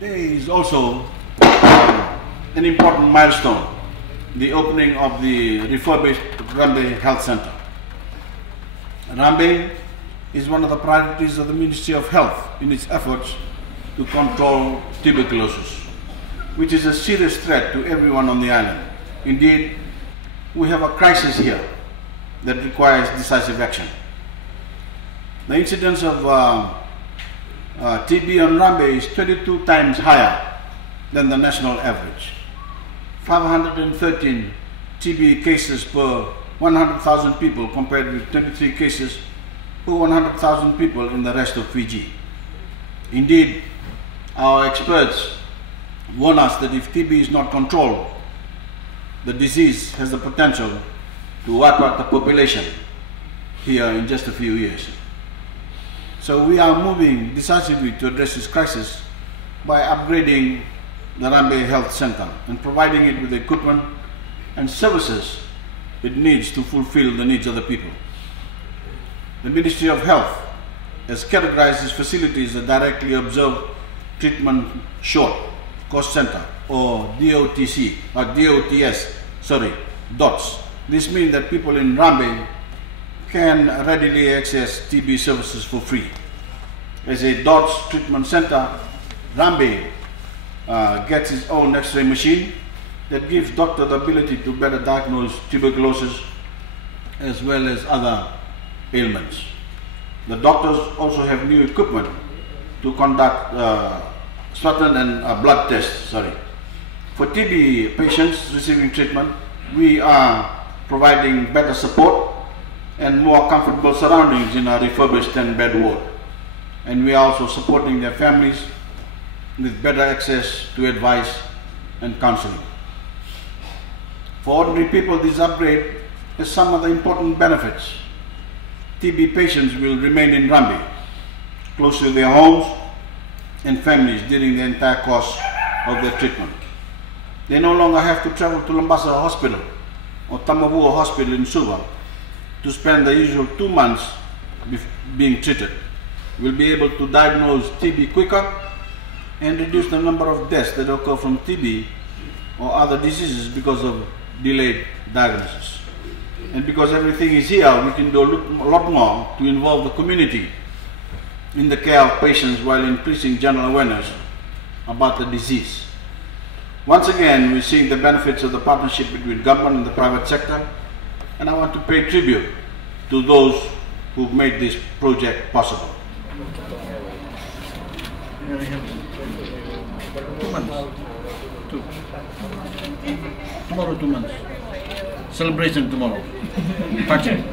Today is also an important milestone, the opening of the refurbished Rambe Health Center. Rambe is one of the priorities of the Ministry of Health in its efforts to control tuberculosis, which is a serious threat to everyone on the island. Indeed, we have a crisis here that requires decisive action. The incidence of TB on Rambe is 22 times higher than the national average. 513 TB cases per 100,000 people compared with 23 cases per 100,000 people in the rest of Fiji. Indeed, our experts warn us that if TB is not controlled, the disease has the potential to wipe out the population here in just a few years. So we are moving decisively to address this crisis by upgrading the Rambe Health Center and providing it with the equipment and services it needs to fulfill the needs of the people. The Ministry of Health has categorized these facilities as a directly observed treatment short cost center, or DOTS. This means that people in Rambe can readily access TB services for free. As a DOTS treatment center, Rambe gets its own X-ray machine that gives doctors the ability to better diagnose tuberculosis as well as other ailments. The doctors also have new equipment to conduct sputum and blood tests. For TB patients receiving treatment, we are providing better support and more comfortable surroundings in our refurbished 10-bed ward. And we are also supporting their families with better access to advice and counseling. For ordinary people, this upgrade has some of the important benefits. TB patients will remain in Rambe, close to their homes and families during the entire course of their treatment. They no longer have to travel to Lambasa Hospital or Tamavua Hospital in Suva to spend the usual 2 months being treated. We'll be able to diagnose TB quicker and reduce the number of deaths that occur from TB or other diseases because of delayed diagnosis. And because everything is here, we can do a lot more to involve the community in the care of patients while increasing general awareness about the disease. Once again, we're seeing the benefits of the partnership between government and the private sector, and I want to pay tribute to those who made this project possible. 2 months. Tomorrow 2 months. Celebration tomorrow. Touch it.